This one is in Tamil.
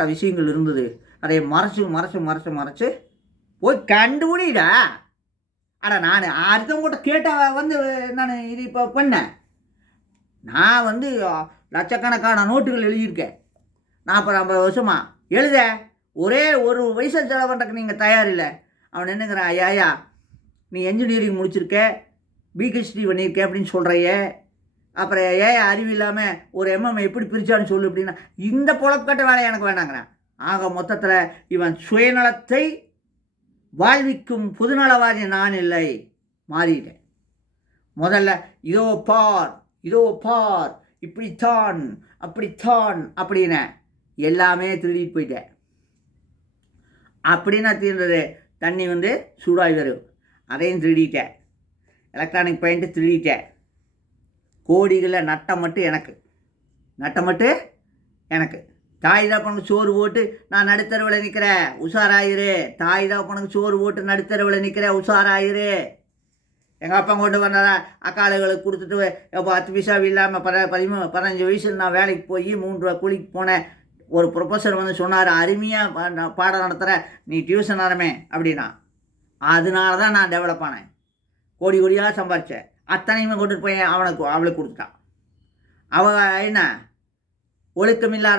ஏகப்பட்ட விஷயங்கள் இருந்தது. அதை மறைச்சு போய் கண்டுபிடிடா. அட நான் அடுத்தவங்ககிட்ட கேட்டால் வந்து நான் இது இப்போ பண்ணேன். நான் வந்து லட்சக்கணக்கான நோட்டுகள் எழுதியிருக்கேன். 40-50 வருஷமா எழுத ஒரே ஒரு பைசா செலவு பண்ணுறதுக்கு நீங்கள் தயார் இல்லை. அவன் என்னங்கிறான், ஐயா நீ என்ஜினியரிங் முடிச்சிருக்க, பிஹெச்டி பண்ணியிருக்க அப்படின்னு சொல்கிறையே, அப்புறம் அறிவு இல்லாமல் ஒரு எம்எம் எப்படி பிரித்தான்னு சொல்லு அப்படின்னா, இந்த பொழப்புக்கட்ட வேலை எனக்கு வேண்டாங்கிறான். ஆக மொத்தத்தில் இவன் சுயநலத்தை வாழ்விக்கும் பொதுநலவாதி நான் இல்லை, மாறிட்டேன். முதல்ல இதோ பார் இப்படித்தான் அப்படின்னு எல்லாமே திருடிட்டு போயிட்டேன். அப்படின்னா தீர்ந்தது. தண்ணி வந்து சூடாகி வரும், அதையும் திருடிட்டேன். Electronic point திருடிட்டேன். கோடிகளில் நட்டம் மட்டும் எனக்கு. தாய் தாப்பனுக்கு சோறு போட்டு நான் நடுத்தருவில் நிற்கிறேன், உஷாராயிரு. தாய் தாப்பனுக்கு சோறு போட்டு நடுத்தருவில் நிற்கிறேன், உஷாராயிரு. எங்கள் அப்பா கொண்டு வந்தாரா அக்காளுகளுக்கு கொடுத்துட்டு 10 பைசாவும் இல்லாமல் 15 வயசில் நான் வேலைக்கு போய் 3 ரூபா கூலிக்கு போனேன். ஒரு ப்ரொஃபஸர் வந்து சொன்னார், அருமையாக பாடம் நடத்துகிற, நீ டியூஷன் ஆரமே அப்படின்னா. அதனால தான் நான் டெவலப் ஆனேன். கோடியாக சம்பாதிச்சேன். அத்தனையுமே கொண்டுட்டு போய் அவளுக்கு கொடுத்துட்டான். அவள் என்ன ஒழுக்கம் இல்லாத